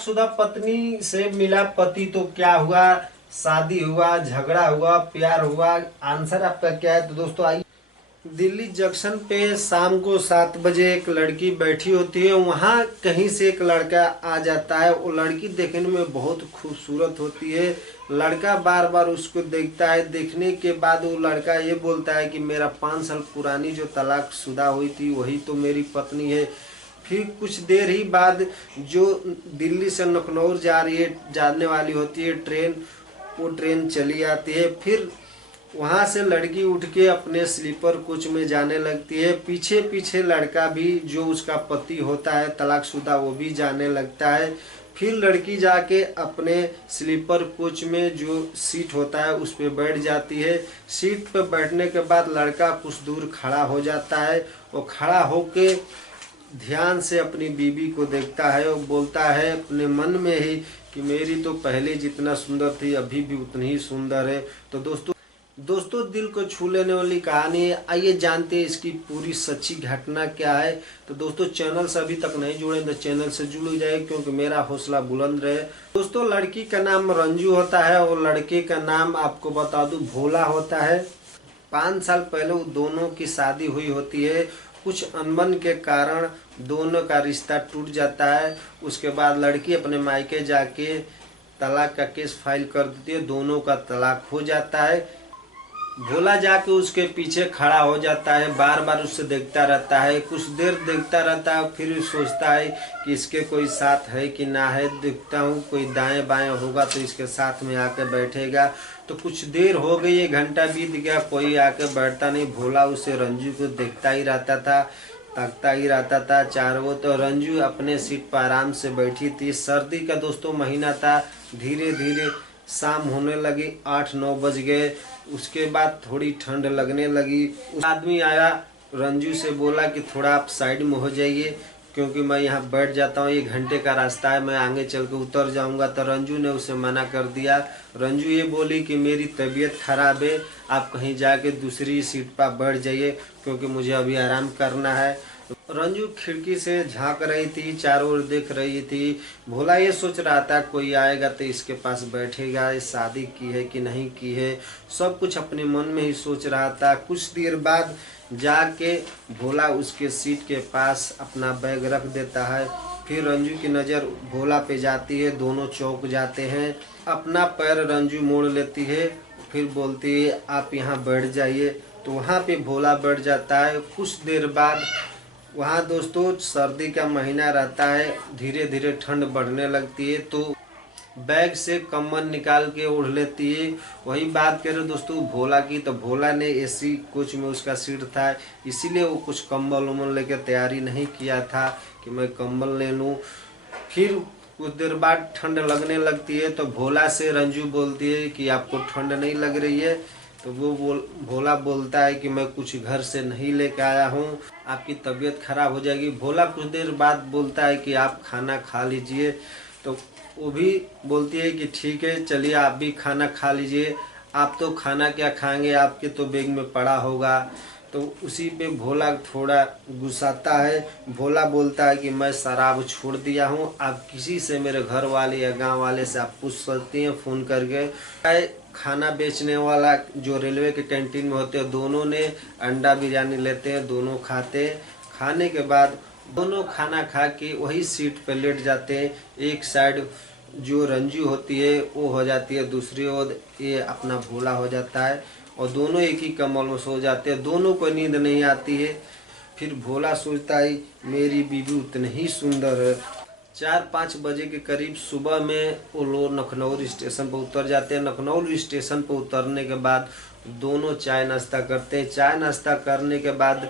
तलाकशुदा पत्नी से मिला पति तो क्या हुआ, शादी हुआ, झगड़ा हुआ, प्यार हुआ, आंसर आपका क्या है? तो दोस्तों आइए, दिल्ली जंक्शन पे शाम को 7 बजे एक लड़की बैठी होती है। वहाँ कहीं से एक लड़का आ जाता है। वो लड़की देखने में बहुत खूबसूरत होती है। लड़का बार बार उसको देखता है। देखने के बाद वो लड़का ये बोलता है कि मेरा 5 साल पुरानी जो तलाकशुदा हुई थी वही तो मेरी पत्नी है। फिर कुछ देर ही बाद जो दिल्ली से लखनऊ जाने वाली होती है ट्रेन, वो ट्रेन चली आती है। फिर वहाँ से लड़की उठ के अपने स्लीपर कोच में जाने लगती है। पीछे पीछे लड़का भी, जो उसका पति होता है तलाकशुदा, वो भी जाने लगता है। फिर लड़की जाके अपने स्लीपर कोच में जो सीट होता है उस पर बैठ जाती है। सीट पर बैठने के बाद लड़का कुछ दूर खड़ा हो जाता है। वो खड़ा होके ध्यान से अपनी बीवी को देखता है और बोलता है अपने मन में ही कि मेरी तो पहले जितना सुंदर थी अभी भी उतनी ही सुंदर है। तो दोस्तों दिल को छू लेने वाली कहानी है। आइए जानते हैं इसकी पूरी सच्ची घटना क्या है। तो दोस्तों चैनल से अभी तक नहीं जुड़े तो चैनल से जुड़ जाए, क्योंकि मेरा हौसला बुलंद रहे। दोस्तों लड़की का नाम रंजू होता है और लड़के का नाम आपको बता दूं भोला होता है। 5 साल पहले वो दोनों की शादी हुई होती है। कुछ अनबन के कारण दोनों का रिश्ता टूट जाता है। उसके बाद लड़की अपने मायके जाके तलाक का केस फाइल कर देती है। दोनों का तलाक हो जाता है। भोला जाके उसके पीछे खड़ा हो जाता है, बार बार उससे देखता रहता है। कुछ देर देखता रहता है, फिर सोचता है कि इसके कोई साथ है कि ना है। देखता हूँ कोई दाएं बाएं होगा तो इसके साथ में आके बैठेगा। तो कुछ देर हो गई, 1 घंटा बीत गया, कोई आके बैठता नहीं। भोला उसे रंजू को देखता ही रहता था, तकता ही रहता था चारों। तो रंजू अपने सीट पर आराम से बैठी थी। सर्दी का दोस्तों महीना था। धीरे धीरे शाम होने लगी, 8-9 बज गए। उसके बाद थोड़ी ठंड लगने लगी। उस आदमी आया, रंजू से बोला कि थोड़ा आप साइड में हो जाइए, क्योंकि मैं यहाँ बैठ जाता हूँ, 1 घंटे का रास्ता है, मैं आगे चल के उतर जाऊँगा। तो रंजू ने उसे मना कर दिया। रंजू ये बोली कि मेरी तबीयत खराब है, आप कहीं जाके दूसरी सीट पर बैठ जाइए, क्योंकि मुझे अभी आराम करना है। रंजू खिड़की से झांक रही थी, चारों ओर देख रही थी। भोला ये सोच रहा था कोई आएगा तो इसके पास बैठेगा, शादी की है कि नहीं की है, सब कुछ अपने मन में ही सोच रहा था। कुछ देर बाद जाके भोला उसके सीट के पास अपना बैग रख देता है। फिर रंजू की नज़र भोला पे जाती है, दोनों चौंक जाते हैं। अपना पैर रंजू मोड़ लेती है, फिर बोलती है आप यहाँ बैठ जाइए। तो वहाँ पे भोला बैठ जाता है। कुछ देर बाद वहाँ दोस्तों सर्दी का महीना रहता है, धीरे धीरे ठंड बढ़ने लगती है। तो बैग से कम्बल निकाल के ओढ़ लेती है। वही बात करें दोस्तों भोला की, तो भोला ने एसी कोच में उसका सीट था, इसीलिए वो कुछ कम्बल उम्बल लेकर तैयारी नहीं किया था कि मैं कम्बल ले लूँ। फिर कुछ देर बाद ठंड लगने लगती है। तो भोला से रंजू बोलती है कि आपको ठंड नहीं लग रही है? तो वो भोला बोलता है कि मैं कुछ घर से नहीं लेके आया हूँ, आपकी तबीयत खराब हो जाएगी। भोला कुछ देर बाद बोलता है कि आप खाना खा लीजिए। तो वो भी बोलती है कि ठीक है चलिए आप भी खाना खा लीजिए। आप तो खाना क्या खाएंगे, आपके तो बैग में पड़ा होगा। तो उसी पे भोला थोड़ा गुस्साता है। भोला बोलता है कि मैं शराब छोड़ दिया हूँ, आप किसी से, मेरे घर वाले या गांव वाले से आप पूछ सकती हैं फ़ोन करके। खाना बेचने वाला जो रेलवे के कैंटीन में होते हैं, दोनों ने अंडा बिरयानी लेते हैं, दोनों खाते हैं। खाने के बाद दोनों खाना खा के वही सीट पर लेट जाते हैं। एक साइड जो रंजू होती है वो हो जाती है, दूसरी ओर ये अपना भोला हो जाता है, और दोनों एक ही कंबल में सो जाते हैं। दोनों को नींद नहीं आती है। फिर भोला सोचता है मेरी बीवी उतनी ही सुंदर है। 4-5 बजे के करीब सुबह में वो लोग लखनऊ स्टेशन पर उतर जाते हैं। लखनऊ स्टेशन पर उतरने के बाद दोनों चाय नाश्ता करते हैं। चाय नाश्ता करने के बाद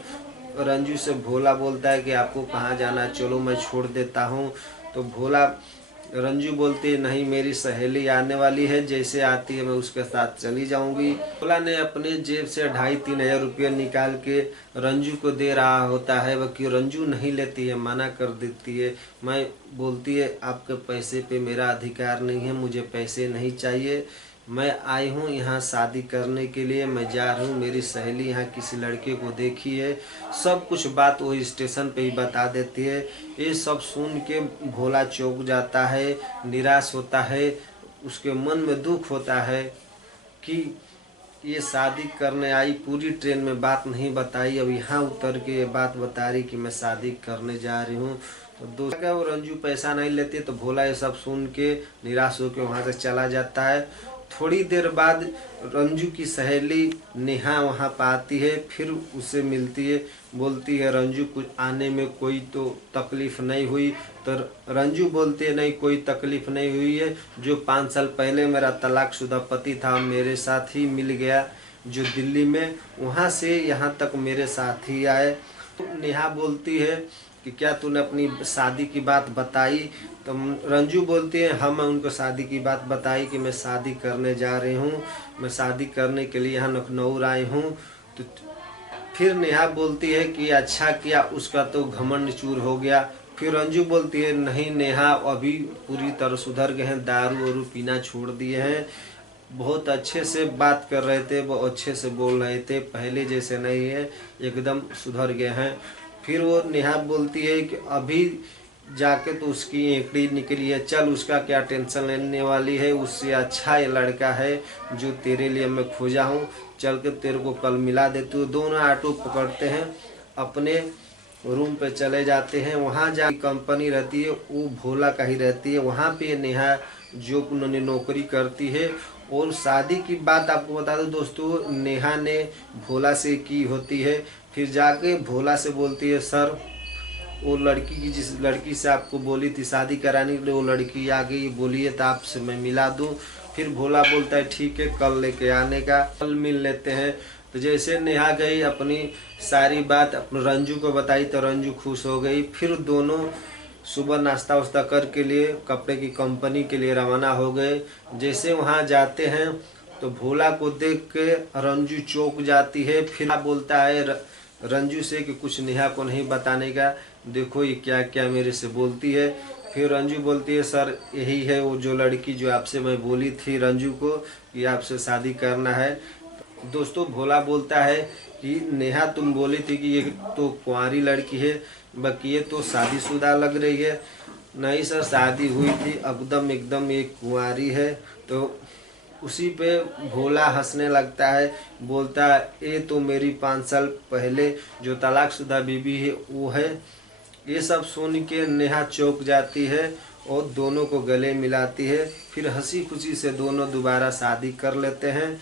रंजू से भोला बोलता है कि आपको कहाँ जाना है, चलो मैं छोड़ देता हूँ। तो भोला रंजू बोलती है नहीं मेरी सहेली आने वाली है, जैसे आती है मैं उसके साथ चली जाऊंगी। भोला ने अपने जेब से 2,500-3 हज़ार रुपये निकाल के रंजू को दे रहा होता है। वह क्यों रंजू नहीं लेती है, मना कर देती है। मैं बोलती है आपके पैसे पे मेरा अधिकार नहीं है, मुझे पैसे नहीं चाहिए, मैं आई हूँ यहाँ शादी करने के लिए, मैं जा रही हूँ, मेरी सहेली यहाँ किसी लड़के को देखी है। सब कुछ बात वो स्टेशन पे ही बता देती है। ये सब सुन के भोला चौंक जाता है, निराश होता है, उसके मन में दुख होता है कि ये शादी करने आई, पूरी ट्रेन में बात नहीं बताई, अब यहाँ उतर के ये बात बता रही कि मैं शादी करने जा रही हूँ। तो दोस्त वो रंजू पैसा नहीं लेते, तो भोला ये सब सुन के निराश होकर वहाँ से चला जाता है। थोड़ी देर बाद रंजू की सहेली नेहा वहाँ पर आती है, फिर उससे मिलती है, बोलती है रंजू कुछ आने में कोई तो तकलीफ़ नहीं हुई। तो रंजू बोलती है नहीं कोई तकलीफ़ नहीं हुई है, जो 5 साल पहले मेरा तलाकशुदा पति था मेरे साथ ही मिल गया, जो दिल्ली में, वहाँ से यहाँ तक मेरे साथ ही आए। तो नेहा बोलती है कि क्या तूने अपनी शादी की बात बताई? तो रंजू बोलती है हाँ मैं उनको शादी की बात बताई कि मैं शादी करने जा रही हूँ, मैं शादी करने के लिए यहाँ लखनऊ आई हूँ। तो फिर नेहा बोलती है कि अच्छा किया, उसका तो घमंड चूर हो गया। फिर रंजू बोलती है नहीं नेहा, अभी पूरी तरह सुधर गए हैं, दारू वारू पीना छोड़ दिए हैं, बहुत अच्छे से बात कर रहे थे, वो अच्छे से बोल रहे थे, पहले जैसे नहीं है, एकदम सुधर गए हैं। फिर वो नेहा बोलती है कि अभी जाके तो उसकी एंकड़ी निकली है, चल उसका क्या टेंशन लेने वाली है, उससे अच्छा ये लड़का है जो तेरे लिए मैं खोजा हूँ, चल के तेरे को कल मिला देती हूँ। दोनों ऑटो पकड़ते हैं, अपने रूम पे चले जाते हैं। वहाँ जा कंपनी रहती है वो भोला का ही रहती है, वहाँ पे नेहा जो उन्होंने नौकरी करती है। और शादी की बात आपको बता दूं दोस्तों, नेहा ने भोला से की होती है। फिर जाके भोला से बोलती है सर वो लड़की की, जिस लड़की से आपको बोली थी शादी कराने के लिए, वो लड़की आ गई, बोलिए तो आपसे मैं मिला दूं। फिर भोला बोलता है ठीक है कल लेके आने का, कल मिल लेते हैं। तो जैसे नेहा गई अपनी सारी बात अपने रंजू को बताई तो रंजू खुश हो गई। फिर दोनों सुबह नाश्ता वास्ता करके लिए कपड़े की कंपनी के लिए रवाना हो गए। जैसे वहाँ जाते हैं तो भोला को देख के रंजू चौंक जाती है। फिर बोलता है रंजू से कि कुछ नेहा को नहीं बताने का, देखो ये क्या क्या मेरे से बोलती है। फिर रंजू बोलती है सर यही है वो जो लड़की जो आपसे मैं बोली थी रंजू को कि आपसे शादी करना है। दोस्तों भोला बोलता है कि नेहा तुम बोली थी कि ये तो कुंवारी लड़की है, बाकी ये तो शादीशुदा लग रही है। नहीं सर शादी हुई थी, एकदम ये कुंवारी है। तो उसी पे भोला हंसने लगता है, बोलता है ये तो मेरी 5 साल पहले जो तलाकशुदा बीबी है वो है। ये सब सुन के नेहा चौंक जाती है और दोनों को गले मिलाती है। फिर हंसी खुशी से दोनों दोबारा शादी कर लेते हैं।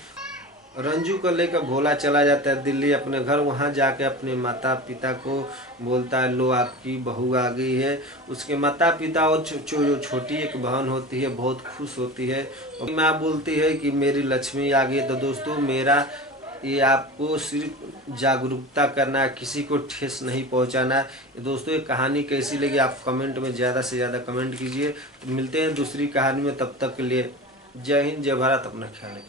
रंजू को लेकर भोला चला जाता है दिल्ली अपने घर। वहाँ जाके अपने माता पिता को बोलता है लो आपकी बहू आ गई है। उसके माता पिता और जो छोटी एक बहन होती है बहुत खुश होती है। और माँ बोलती है कि मेरी लक्ष्मी आ गई। तो दोस्तों मेरा ये आपको सिर्फ जागरूकता करना, किसी को ठेस नहीं पहुंचाना। दोस्तों ये कहानी कैसी लगी आप कमेंट में ज़्यादा से ज़्यादा कमेंट कीजिए। तो मिलते हैं दूसरी कहानी में, तब तक के लिए जय हिंद जय भारत, अपना ख्याल रखिए।